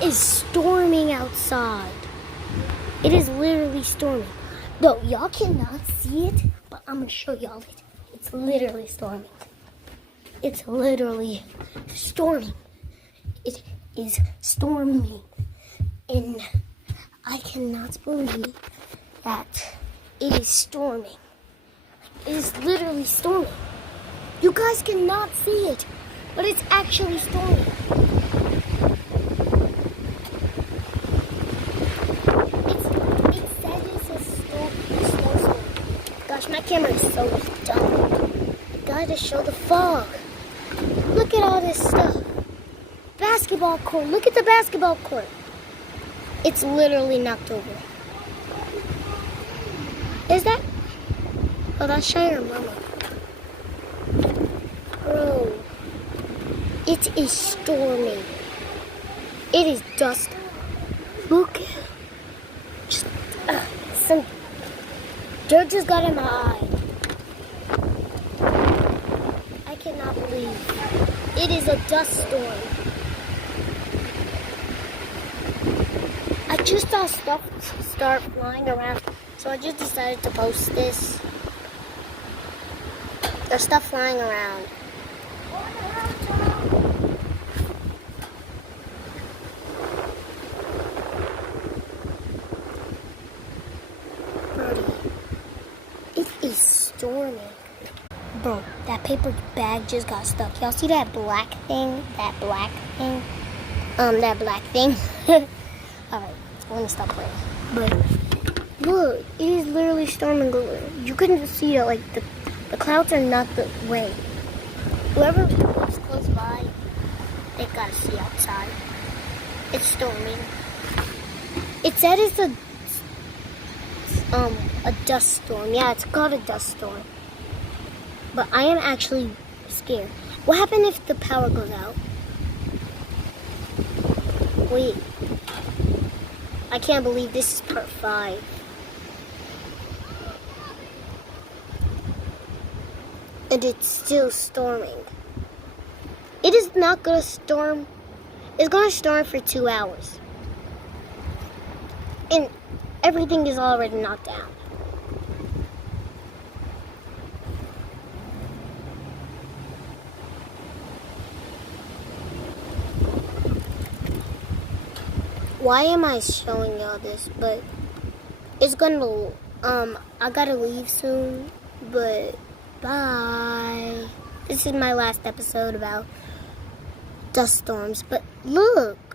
It is storming outside. It is literally storming. Though y'all cannot see it, but I'm gonna show y'all it. It's literally storming. It's literally storming. It is storming. And I cannot believe that it is storming. It is literally storming. You guys cannot see it, but it's actually storming. It said it's a snowstorm. Gosh, my camera is so dumb. Gotta show the fog. Look at all this stuff. Basketball court. Look at the basketball court. It's literally knocked over. Is that? Oh, that's Shire Mama. Bro, it is storming. It is dust. Look. Just, some dirt just got in my eye. I cannot believe. It is a dust storm. I just saw stuff start flying around, so I just decided to post this. There's stuff flying around. Brody, it is storming. Bro, that paper bag just got stuck. Y'all see that black thing? That black thing? That black thing. Alright, let me stop playing. But look, it is literally storming. You couldn't see it, like the clouds are not the way. Whoever lives close by, they gotta see outside. It's storming. It said it's a dust storm. Yeah, it's called a dust storm. But I am actually scared. What happened if the power goes out? Wait. I can't believe this is part 5. And it's still storming. It is not gonna storm. It's gonna storm for 2 hours. And everything is already knocked down. Why am I showing y'all this? But it's gonna, I gotta leave soon, but bye. This is my last episode about dust storms, but look.